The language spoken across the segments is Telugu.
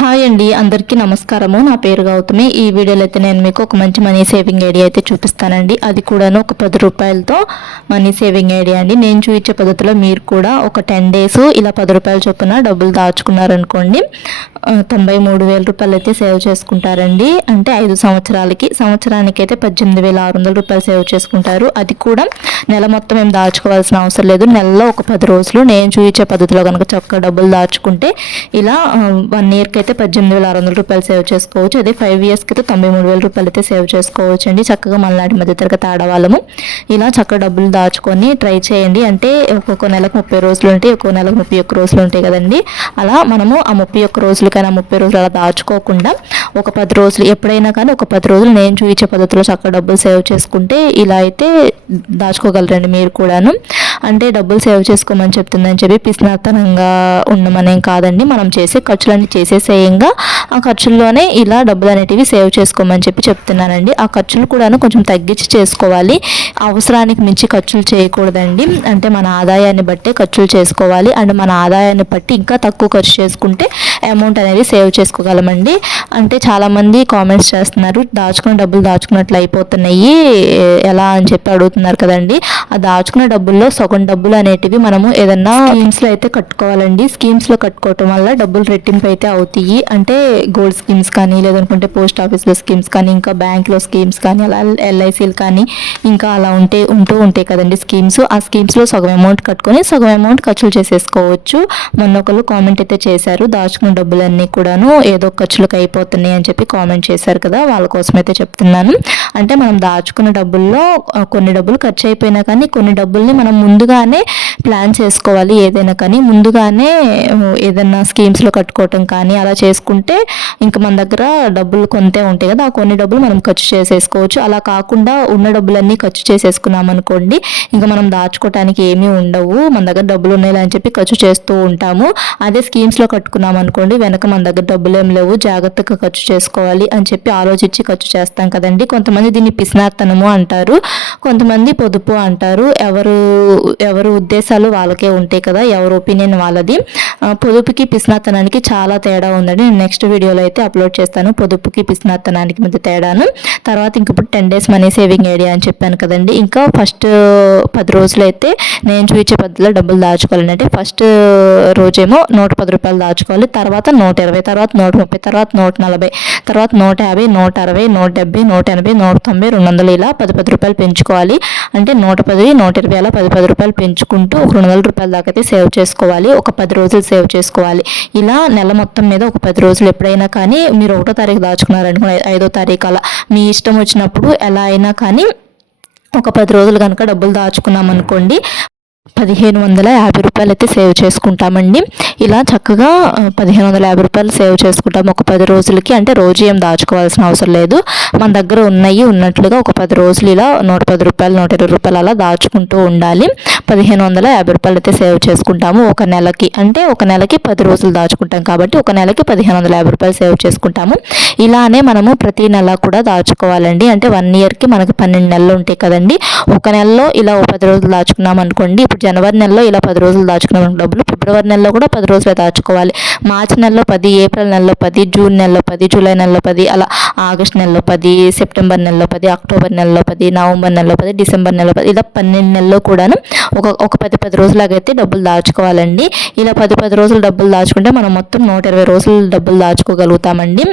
హాయ్ అండి అందరికీ నమస్కారము. నా పేరు గౌతమి. ఈ వీడియోలో అయితే నేను మీకు ఒక మంచి మనీ సేవింగ్ ఐడియా అయితే చూపిస్తానండి. అది కూడాను ఒక పది రూపాయలతో మనీ సేవింగ్ ఐడియా అండి. నేను చూపించే పద్ధతిలో మీరు కూడా ఒక టెన్ డేస్ ఇలా పది రూపాయల చొప్పున డబ్బులు దాచుకున్నారనుకోండి తొంభై మూడు వేల రూపాయలు అయితే సేవ్ చేసుకుంటారండి. అంటే ఐదు సంవత్సరాలకి సంవత్సరానికి అయితే పద్దెనిమిది వేల ఆరు వందల రూపాయలు సేవ్ చేసుకుంటారు. అది కూడా నెల మొత్తం ఏం దాచుకోవాల్సిన అవసరం లేదు. నెలలో ఒక పది రోజులు నేను చూపించే పద్ధతిలో కనుక చక్కగా డబ్బులు దాచుకుంటే ఇలా వన్ ఇయర్కి అయితే పద్దెనిమిది వేల ఆరు వందల రూపాయలు సేవ్ చేసుకోవచ్చు. అదే ఫైవ్ ఇయర్స్కి అయితే తొంభై మూడు వేల రూపాయలు అయితే సేవ్ చేసుకోవచ్చు అండి. చక్కగా మళ్ళాంటి మధ్య తరగతి ఆడవాళ్ళము. ఇలా చక్కగా డబ్బులు దాచుకొని ట్రై చేయండి. అంటే ఒక్కొక్క నెలకు ముప్పై రోజులు ఉంటాయి ఒక్కొక్క నెలకు ముప్పై ఒక్క రోజులు ఉంటాయి కదండి. అలా మనము ఆ ముప్పై ఒక్క రోజులకైనా ముప్పై రోజులు అలా దాచుకోకుండా ఒక పది రోజులు ఎప్పుడైనా కానీ ఒక పది రోజులు నేను చూపించే పద్ధతిలో చక్కగా డబ్బులు సేవ్ చేసుకుంటే ఇలా అయితే దాచుకోగలరండి మీరు కూడాను. అంటే డబ్బులు సేవ్ చేసుకోమని చెప్తుందని చెప్పి పిసినాతనంగా ఉండమనేం కాదండి. మనం చేసే ఖర్చులన్నీ చేసేసేయంగా ఆ ఖర్చుల్లోనే ఇలా డబ్బులు అనేటివి సేవ్ చేసుకోమని చెప్పి చెప్తున్నానండి. ఆ ఖర్చులు కూడాను కొంచెం తగ్గించి చేసుకోవాలి. అవసరానికి మించి ఖర్చులు చేయకూడదండి. అంటే మన ఆదాయాన్ని బట్టే ఖర్చులు చేసుకోవాలి. అండ్ మన ఆదాయాన్ని బట్టి ఇంకా తక్కువ ఖర్చు చేసుకుంటే అమౌంట్ అనేది సేవ్ చేసుకోగలమండి. అంటే చాలామంది కామెంట్స్ చేస్తున్నారు దాచుకున్న డబ్బులు దాచుకున్నట్లు అయిపోతున్నాయి ఎలా అని చెప్పి అడుగుతున్నారు కదండి. ఆ దాచుకున్న డబ్బుల్లో సగం డబ్బులు అనేటివి మనము ఏదన్నా స్కీమ్స్లో అయితే కట్టుకోవాలండి. స్కీమ్స్లో కట్టుకోవటం వల్ల డబ్బులు రెట్టింపు అయితే అవుతాయి. అంటే గోల్డ్ స్కీమ్స్ కానీ లేదనుకుంటే పోస్ట్ ఆఫీస్లో స్కీమ్స్ కానీ ఇంకా బ్యాంక్లో స్కీమ్స్ కానీ అలా ఎల్ఐసీలు కానీ ఇంకా అలా ఉంటే ఉంటూ ఉంటాయి కదండి స్కీమ్స్. ఆ స్కీమ్స్లో సగం అమౌంట్ కట్టుకొని సగం అమౌంట్ ఖర్చులు చేసేసుకోవచ్చు. మొన్న ఒకరు కామెంట్ అయితే చేశారు దాచుకున్న డబ్బులన్నీ కూడాను ఏదో ఖర్చులకు అయిపోతున్నాయి అని చెప్పి కామెంట్ చేశారు కదా వాళ్ళ కోసం అయితే చెప్తున్నాను. అంటే మనం దాచుకున్న డబ్బుల్లో కొన్ని డబ్బులు ఖర్చు అయిపోయినా కానీ కొన్ని డబ్బుల్ని మనం ముందుగానే ప్లాన్ చేసుకోవాలి ఏదైనా కానీ. ముందుగానే ఏదైనా స్కీమ్స్లో కట్టుకోవటం కానీ అలా చేసుకుంటే ఇంకా మన దగ్గర డబ్బులు కొంతే ఉంటాయి కదా. ఆ కొన్ని డబ్బులు మనం ఖర్చు చేసేసుకోవచ్చు. అలా కాకుండా ఉన్న డబ్బులన్నీ ఖర్చు చేసేసుకున్నాం అనుకోండి ఇంకా మనం దాచుకోవటానికి ఏమీ ఉండవు. మన దగ్గర డబ్బులు ఉన్నాయి అని చెప్పి ఖర్చు చేస్తూ ఉంటాము. అదే స్కీమ్స్లో కట్టుకున్నాం అనుకోండి వెనక మన దగ్గర డబ్బులు ఏం లేవు. జాగ్రత్తగా ఖర్చు చేసుకోవాలి అని చెప్పి ఆలోచించి ఖర్చు చేస్తాం కదండి. కొంతమంది దీన్ని పిసినార్తనము అంటారు. కొంతమంది పొదుపు అంటారు. ఎవరు ఎవరు ఉద్దేశం ఉద్దేశాలు వాళ్ళకే ఉంటాయి కదా ఎవరి ఒపీనియన్ వాళ్ళది. పొదుపుకి పిసినాతనానికి చాలా తేడా ఉందండి. నేను నెక్స్ట్ వీడియోలో అయితే అప్లోడ్ చేస్తాను. పొదుపుకి పిసినాతనానికి మధ్య తేడాను. తర్వాత ఇంకప్పుడు ten days money saving idea అని చెప్పాను కదండి. ఇంకా ఫస్ట్ పది రోజులు అయితే నేను చూపించే పద్ధతిలో డబ్బులు దాచుకోవాలండి. అంటే ఫస్ట్ రోజేమో నూట పది రూపాయలు దాచుకోవాలి. తర్వాత నూట ఇరవై తర్వాత నూట ముప్పై తర్వాత నూట నలభై తర్వాత నూట యాభై నూట అరవై నూట డెబ్బై నూట ఎనభై నూట తొంభై రెండు వందలు ఇలా పది పది రూపాయలు పెంచుకోవాలి. అంటే నూట పది నూట ఇరవై అలా పది పది రూపాయలు పెంచుకుంటూ ఒక రెండు వందల రూపాయల దాకా అయితే సేవ్ చేసుకోవాలి. ఒక పది రోజులు సేవ్ చేసుకోవాలి. ఇలా నెల మొత్తం మీద ఒక పది రోజులు ఎప్పుడైనా కానీ మీరు ఒకటో తారీఖు దాచుకున్నారనుకున్న ఐదో తారీఖు అలా. మీ ఇష్టం వచ్చినప్పుడు ఎలా అయినా కానీ ఒక పది రోజులు కనుక డబ్బులు దాచుకున్నాం అనుకోండి పదిహేను వందల యాభై రూపాయలు అయితే సేవ్ చేసుకుంటామండి. ఇలా చక్కగా పదిహేను వందల యాభై రూపాయలు సేవ్ చేసుకుంటాం ఒక పది రోజులకి. అంటే రోజు ఏం దాచుకోవాల్సిన అవసరం లేదు. మన దగ్గర ఉన్నాయి ఉన్నట్లుగా ఒక పది రోజులు ఇలా నూట పది రూపాయలు నూట ఇరవై రూపాయలు అలా దాచుకుంటూ ఉండాలి. పదిహేను వందల యాభై రూపాయలు అయితే సేవ్ చేసుకుంటాము ఒక నెలకి. అంటే ఒక నెలకి పది రోజులు దాచుకుంటాం కాబట్టి ఒక నెలకి పదిహేను వందల యాభై రూపాయలు సేవ్ చేసుకుంటాము. ఇలానే మనము ప్రతి నెల కూడా దాచుకోవాలండి. అంటే వన్ ఇయర్కి మనకి పన్నెండు నెలలు ఉంటాయి కదండి. ఒక నెలలో ఇలా ఒక పది రోజులు దాచుకున్నాం అనుకోండి ఇప్పుడు జనవరి నెలలో ఇలా పది రోజులు దాచుకున్నాం డబ్బులు ఫిబ్రవరి నెలలో కూడా పది రోజులు దాచుకోవాలి. మార్చి నెలలో పది ఏప్రిల్ నెలలో పది జూన్ నెలలో పది జూలై నెలలో పది అలా ఆగస్ట్ నెలలో పది సెప్టెంబర్ నెలలో పది అక్టోబర్ నెలలో పది నవంబర్ నెలలో పది డిసెంబర్ నెలలో పది ఇలా పన్నెండు నెలలో కూడాను ఒక ఒక పది పది రోజులాగైతే డబ్బులు దాచుకోవాలండి. ఇలా పది పది రోజులు డబ్బులు దాచుకుంటే మనం మొత్తం నూట ఇరవై రోజులు డబ్బులు దాచుకోగలుగుతామండి.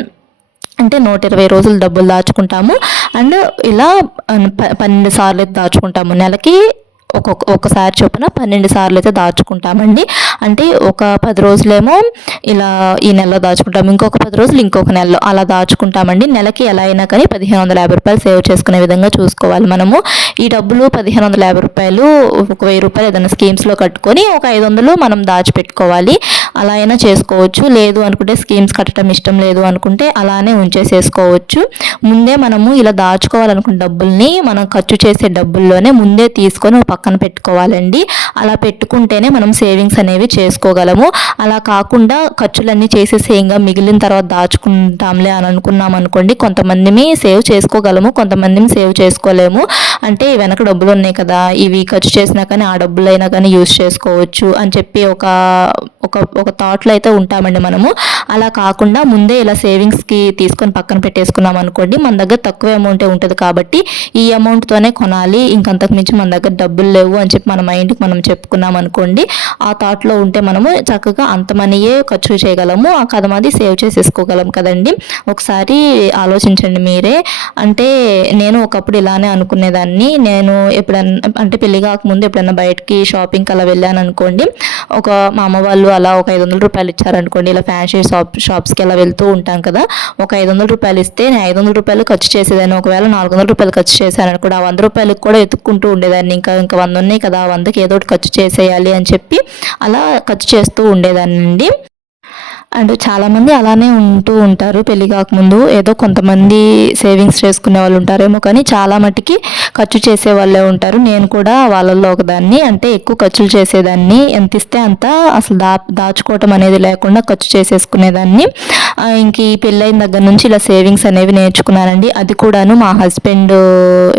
అంటే నూట ఇరవై రోజులు డబ్బులు దాచుకుంటాము. అండ్ ఇలా ప- పన్నెండు సార్లు అయితే దాచుకుంటాము. నెలకి ఒక్కొక్క ఒకసారి చొప్పున పన్నెండు సార్లు అయితే దాచుకుంటామండి. అంటే ఒక పది రోజులేమో ఇలా ఈ నెలలో దాచుకుంటాం. ఇంకొక పది రోజులు ఇంకొక నెలలో అలా దాచుకుంటామండి. నెలకి ఎలా అయినా కానీ పదిహేను వందల యాభై రూపాయలు సేవ్ చేసుకునే విధంగా చూసుకోవాలి మనము. ఈ డబ్బులు పదిహేను వందల యాభై రూపాయలు ఒక వెయ్యి రూపాయలు ఏదైనా స్కీమ్స్లో కట్టుకొని ఒక ఐదు వందలు మనం దాచిపెట్టుకోవాలి. అలా అయినా చేసుకోవచ్చు. లేదు అనుకుంటే స్కీమ్స్ కట్టడం ఇష్టం లేదు అనుకుంటే అలానే ఉంచేసేసుకోవచ్చు. ముందే మనము ఇలా దాచుకోవాలనుకున్న డబ్బుల్ని మనం ఖర్చు చేసే డబ్బుల్లోనే ముందే తీసుకొని ఒక పక్కన పెట్టుకోవాలండి. అలా పెట్టుకుంటేనే మనం సేవింగ్స్ అనేవి చేసుకోగలము. అలా కాకుండా ఖర్చులన్నీ చేసేసేయంగా మిగిలిన తర్వాత దాచుకుంటాంలే అని అనుకున్నాం అనుకోండి కొంతమందిని సేవ్ చేసుకోగలము కొంతమందిని సేవ్ చేసుకోలేము. అంటే వెనక డబ్బులు ఉన్నాయి కదా ఇవి ఖర్చు చేసినా కానీ ఆ డబ్బులైనా కానీ యూస్ చేసుకోవచ్చు అని చెప్పి ఒక ఒక ఒక థాట్లో అయితే ఉంటామండి మనము. అలా కాకుండా ముందే ఇలా సేవింగ్స్కి తీసుకొని పక్కన పెట్టేసుకున్నాం అనుకోండి మన దగ్గర తక్కువ అమౌంటే ఉంటుంది కాబట్టి ఈ అమౌంట్తోనే కొనాలి ఇంకంతకు మించి మన దగ్గర డబ్బులు లేవు అని చెప్పి మన మైండ్కి మనం చెప్పుకున్నాం అనుకోండి ఆ థాట్లో ఉంటే మనము చక్కగా అంత మనీయే ఖర్చు చేయగలము ఆ కథ మాది సేవ్ చేసేసుకోగలం కదండి. ఒకసారి ఆలోచించండి మీరే. అంటే నేను ఒకప్పుడు ఇలానే అనుకునేదాన్ని. నేను ఎప్పుడన్నా అంటే పెళ్ళి కాకముందు ఎప్పుడన్నా బయటకి షాపింగ్కి అలా వెళ్ళాను అనుకోండి ఒక మా అమ్మ వాళ్ళు అలా ఒక ఐదు వందల రూపాయలు ఇచ్చారనుకోండి ఇలా ఫ్యాన్సీ షాప్ షాప్స్కి అలా వెళ్తూ ఉంటాం కదా ఒక ఐదు వందల రూపాయలు ఇస్తే నేను ఐదు వందల రూపాయలు ఖర్చు చేసేదాన్ని ఒకవేళ నాలుగు వందల రూపాయలు ఖర్చు చేశాను అనుకోండి ఆ వంద రూపాయలకు కూడా ఎత్తుక్కుంటూ ఉండేదాన్ని ఇంకా ఇంకా వంద ఉన్నాయి కదా ఆ వందకి ఏదో ఒకటి ఖర్చు చేసేయాలి అని చెప్పి అలా ఖర్చు చేస్తూ ఉండేదాన్ని అండ్ చాలామంది అలానే ఉంటూ ఉంటారు పెళ్ళి కాకముందు. ఏదో కొంతమంది సేవింగ్స్ చేసుకునే వాళ్ళు ఉంటారేమో కానీ చాలా మట్టుకి ఖర్చు చేసే వాళ్ళే ఉంటారు. నేను కూడా వాళ్ళల్లో ఒకదాన్ని. అంటే ఎక్కువ ఖర్చులు చేసేదాన్ని. ఎంత ఇస్తే అంత అసలు దా దాచుకోవటం అనేది లేకుండా ఖర్చు చేసేసుకునేదాన్ని. ఇంక ఈ పెళ్ళైన దగ్గర నుంచి ఇలా సేవింగ్స్ అనేవి నేర్చుకున్నానండి. అది కూడాను మా హస్బెండ్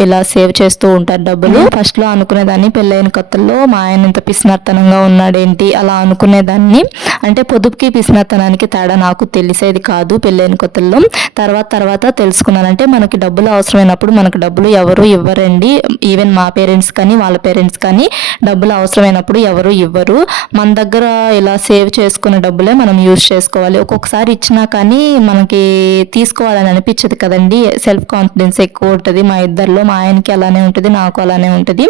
ఇలా సేవ్ చేస్తూ ఉంటారు డబ్బులు. ఫస్ట్లో అనుకునేదాన్ని. పెళ్ళైన కొత్తల్లో మా ఆయన ఇంత పిసినర్తనంగా ఉన్నాడేంటి అలా అనుకునేదాన్ని. అంటే పొదుపుకి పిసినర్తనం దానికి తేడా నాకు తెలిసేది కాదు పెళ్ళైన కొత్తల్లో. తర్వాత తర్వాత తెలుసుకున్నానంటే మనకి డబ్బులు అవసరమైనప్పుడు మనకు డబ్బులు ఎవరు ఇవ్వరండి. ఈవెన్ మా పేరెంట్స్ కానీ వాళ్ళ పేరెంట్స్ కానీ డబ్బులు అవసరమైనప్పుడు ఎవరు ఇవ్వరు. మన దగ్గర ఇలా సేవ్ చేసుకున్న డబ్బులే మనం యూజ్ చేసుకోవాలి. ఒక్కొక్కసారి ఇచ్చినా కానీ మనకి తీసుకోవాలని అనిపించదు కదండి. సెల్ఫ్ కాన్ఫిడెన్స్ ఎక్కువ ఉంటుంది. మా ఇద్దరిలో మా ఆయనకి అలానే ఉంటుంది నాకు అలానే ఉంటుంది.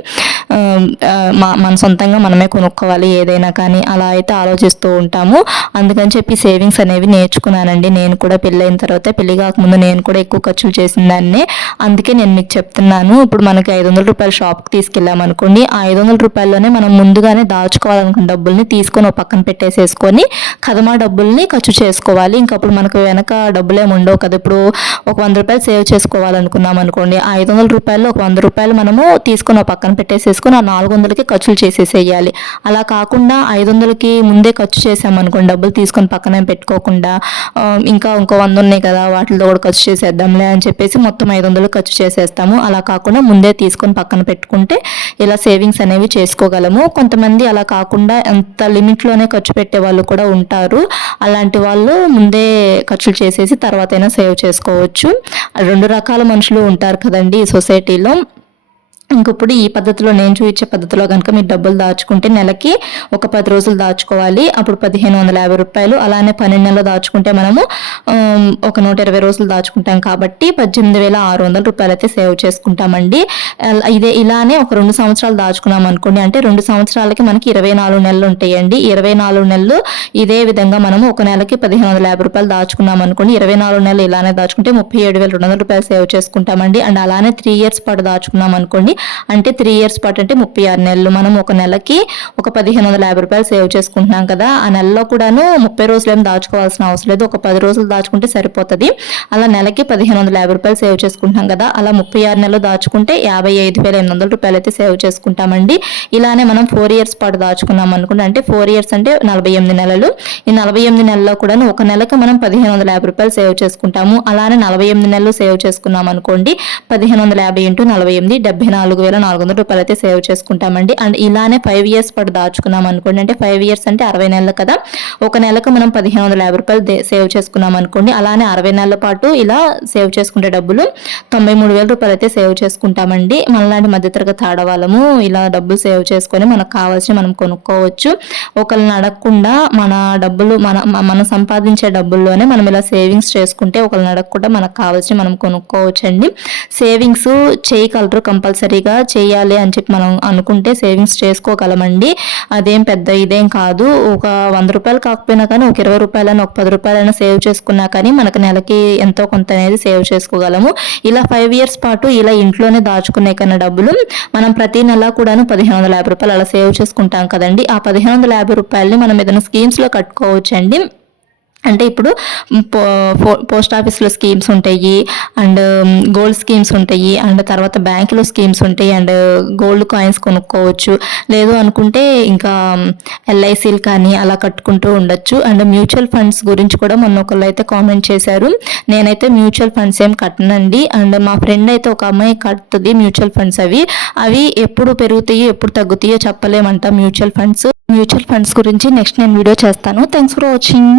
మన సొంతంగా మనమే కొనుక్కోవాలి ఏదైనా కానీ అలా అయితే ఆలోచిస్తూ ఉంటాము. అందుకని చెప్పి సేవింగ్స్ అనేవి నేర్చుకున్నానండి. నేను కూడా పెళ్ళైన తర్వాత పెళ్ళి కాకముందు నేను కూడా ఎక్కువ ఖర్చులు చేసిన దాన్ని. అందుకే నేను మీకు చెప్తున్నాను. ఇప్పుడు మనకి ఐదు వందల రూపాయలు షాప్కి తీసుకెళ్ళాం అనుకోండి. ఆ ఐదు వందల రూపాయల్లోనే మనం ముందుగానే దాచుకోవాలనుకున్న డబ్బుల్ని తీసుకొని పక్కన పెట్టేసేసుకొని కదమా డబ్బుల్ని ఖర్చు చేసుకోవాలి. ఇంకప్పుడు మనకు వెనక డబ్బులు ఏమి ఉండవు కదా. ఇప్పుడు ఒక వంద రూపాయలు సేవ్ చేసుకోవాలనుకున్నాం అనుకోండి. ఆ ఐదు వందల రూపాయలు ఒక వంద రూపాయలు మనము తీసుకొని పక్కన చేసుకుని ఆ నాలుగు వందలకి ఖర్చులు చేసేసేయాలి. అలా కాకుండా ఐదు వందలకి ముందే ఖర్చు చేసామనుకోండి డబ్బులు తీసుకొని పక్కన పెట్టుకోకుండా ఇంకా ఇంకో వంద ఉన్నాయి కదా వాటితో కూడా ఖర్చు చేసేద్దాంలే అని చెప్పేసి మొత్తం ఐదు వందలు ఖర్చు చేసేస్తాము. అలా కాకుండా ముందే తీసుకొని పక్కన పెట్టుకుంటే ఇలా సేవింగ్స్ అనేవి చేసుకోగలము. కొంతమంది అలా కాకుండా ఎంత లిమిట్లోనే ఖర్చు పెట్టే వాళ్ళు కూడా ఉంటారు. అలాంటి వాళ్ళు ముందే ఖర్చులు చేసేసి తర్వాత అయినా సేవ్ చేసుకోవచ్చు. రెండు రకాల మనుషులు ఉంటారు కదండి ఈ సొసైటీలో. ఇంకప్పుడు ఈ పద్ధతిలో నేను చూపించే పద్ధతిలో కనుక మీరు డబ్బులు దాచుకుంటే నెలకి ఒక పది రోజులు దాచుకోవాలి. అప్పుడు పదిహేను వందల యాభై రూపాయలు. అలానే పన్నెండు నెలలు దాచుకుంటే మనము ఒక నూట ఇరవై రోజులు దాచుకుంటాం కాబట్టి పద్దెనిమిది వేల ఆరు వందల రూపాయలు అయితే సేవ్ చేసుకుంటామండి. ఇదే ఇలానే ఒక రెండు సంవత్సరాలు దాచుకున్నాం అనుకోండి. అంటే రెండు సంవత్సరాలకి మనకి ఇరవై నాలుగు నెలలు ఉంటాయండి. ఇరవై నాలుగు నెలలు ఇదే విధంగా మనము ఒక నెలకి పదిహేను వందల యాభై రూపాయలు దాచుకున్నాం అనుకోండి. ఇరవై నాలుగు నెలలు ఇలానే దాచుకుంటే ముప్పై ఏడు వేల రెండు వందల రూపాయలు సేవ్ చేసుకుంటామండి. అండ్ అలానే త్రీ ఇయర్స్ పాటు దాచుకున్నాం అనుకోండి. అంటే త్రీ ఇయర్స్ పాటు అంటే ముప్పై ఆరు నెలలు. మనం ఒక నెలకి ఒక పదిహేను వందల యాభై రూపాయలు సేవ్ చేసుకుంటున్నాం కదా ఆ నెలలో కూడాను ముప్పై రోజులు ఏం దాచుకోవాల్సిన అవసరం లేదు. ఒక పది రోజులు దాచుకుంటే సరిపోతుంది. అలా నెలకి పదిహేను వందల యాభై రూపాయలు సేవ్ చేసుకుంటున్నాం కదా అలా ముప్పై ఆరు నెలలు దాచుకుంటే యాభై ఐదు వేల ఎనిమిది వందల రూపాయలు అయితే సేవ్ చేసుకుంటామండి. ఇలానే మనం ఫోర్ ఇయర్స్ పాటు దాచుకున్నాం అనుకుంటే అంటే ఫోర్ ఇయర్స్ అంటే నలభై ఎనిమిది నెలలు. ఈ నలభై ఎనిమిది నెలల్లో కూడా ఒక నెలకు మనం పదిహేను వందల యాభై రూపాయలు సేవ్ చేసుకుంటాము. అలానే నలభై ఎనిమిది నెలలు సేవ్ చేసుకున్నాం అనుకోండి పదిహేను వందల యాభై ఇంటూ నలభై ఎనిమిది డెబ్బై నాలుగు నాలుగు వేల నాలుగు వందల రూపాయలు అయితే సేవ్ చేసుకుంటామండి. అండ్ ఇలానే ఫైవ్ ఇయర్స్ పాటు దాచుకున్నాం అనుకోండి. అంటే ఫైవ్ ఇయర్స్ అంటే అరవై నెలలు కదా. ఒక నెలకు మనం పదిహేను వందల యాభై రూపాయలు సేవ్ చేసుకున్నాం అనుకోండి. అలానే అరవై నెలల పాటు ఇలా సేవ్ చేసుకుంటే డబ్బులు తొంభై మూడు వేల రూపాయలు అయితే సేవ్ చేసుకుంటామండి. మనలాంటి మధ్యతరగతి ఆడవాళ్ళము ఇలా డబ్బులు సేవ్ చేసుకొని మనకు కావాల్సిన మనం కొనుక్కోవచ్చు. ఒకరిని అడగకుండా మన డబ్బులు మన మనం సంపాదించే డబ్బుల్లోనే మనం ఇలా సేవింగ్స్ చేసుకుంటే ఒకరిని అడగకుండా మనకు కావాల్సిన మనం కొనుక్కోవచ్చండి. సేవింగ్స్ చేయగలరు కంపల్సరీ. కంపల్సరీగా చేయాలి అని చెప్పి మనం అనుకుంటే సేవింగ్స్ చేసుకోగలమండి. అదేం పెద్ద ఇదేం కాదు. ఒక వంద రూపాయలు కాకపోయినా కానీ ఒక ఇరవై రూపాయలైనా ఒక పది రూపాయలైనా సేవ్ చేసుకున్నా కానీ మనకు నెలకి ఎంతో కొంత అనేది సేవ్ చేసుకోగలము. ఇలా ఫైవ్ ఇయర్స్ పాటు ఇలా ఇంట్లోనే దాచుకునే కన్నా డబ్బులు మనం ప్రతి నెల కూడాను పదిహేను వందల యాభై రూపాయలు అలా సేవ్ చేసుకుంటాం కదండి. ఆ పదిహేను వందల యాభై రూపాయలని మనం ఏదైనా స్కీమ్స్లో కట్టుకోవచ్చండి. అంటే ఇప్పుడు పో పోస్ట్ ఆఫీస్లో స్కీమ్స్ ఉంటాయి అండ్ గోల్డ్ స్కీమ్స్ ఉంటాయి అండ్ తర్వాత బ్యాంకులో స్కీమ్స్ ఉంటాయి అండ్ గోల్డ్ కాయిన్స్ కొనుక్కోవచ్చు. లేదు అనుకుంటే ఇంకా ఎల్ఐసీలు కానీ అలా కట్టుకుంటూ ఉండొచ్చు. అండ్ మ్యూచువల్ ఫండ్స్ గురించి కూడా మొన్న ఒకళ్ళు అయితే కామెంట్ చేశారు. నేనైతే మ్యూచువల్ ఫండ్స్ ఏం కట్టనండి. అండ్ మా ఫ్రెండ్ అయితే ఒక అమ్మాయి కడుతుంది మ్యూచువల్ ఫండ్స్ అవి. అవి ఎప్పుడు పెరుగుతాయో ఎప్పుడు తగ్గుతాయో చెప్పలేమంట మ్యూచువల్ ఫండ్స్. మ్యూచువల్ ఫండ్స్ గురించి నెక్స్ట్ నేను వీడియో చేస్తాను. Thanks for watching.